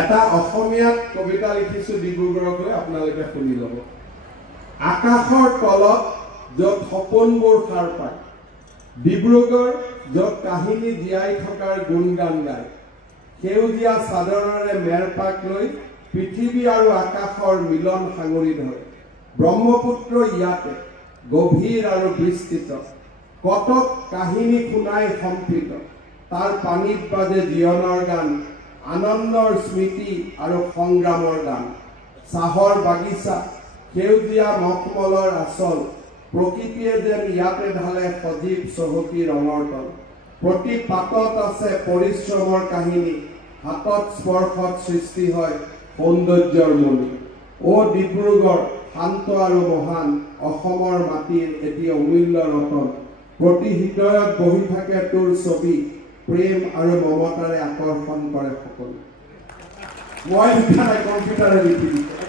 এটা অসমীয়াত কবিতা লিখিছো ডিব্ৰুগড়ক লৈ আপোনালোকে শুনি ল'ব। আকাশৰ তলত য'ত সপোনবোৰ সাৰ পায়, ডিব্ৰুগড় য'ত কাহিনী জীয়াই থকাৰ গুণগান গায়, সেউজীয়া চাদৰেৰে মেৰপাক লৈ পৃথিৱী আৰু আকাশৰ মিলন সাঙুৰি ধৰে। ব্ৰহ্মপুত্ৰ ইয়াতে গভীৰ আৰু বিস্তৃত, কটক কাহিনী শুনাই সম্প্ৰীত। তাৰ পানীত বাজে জীৱনৰ গান, আনন্দৰ স্মৃতি আৰু সংগ্ৰামৰ গান। চাহৰ বাগিচা, সেউজীয়া মখমলৰ আচল, প্ৰকৃতিয়ে যেন ইয়াতে ঢালে সজীৱ চহকী ৰঙৰ তল। প্ৰতি পাতত আছে পৰিশ্ৰমৰ কাহিনী, হাতত স্পৰ্শত সৃষ্টি হয় সৌন্দৰ্যৰ মণি। অ' ডিব্ৰুগড় শান্ত আৰু মহান, অসমৰ মাটিৰ এটি অমূল্য ৰতন। প্ৰতি হৃদয়ত বহি থাকে তোৰ ছবি, প্ৰেম আৰু মমতাৰে আকৰ্ষণ কৰে সকলো। মই লিখা নাই, কম্পিউটাৰে লিখি দিছে।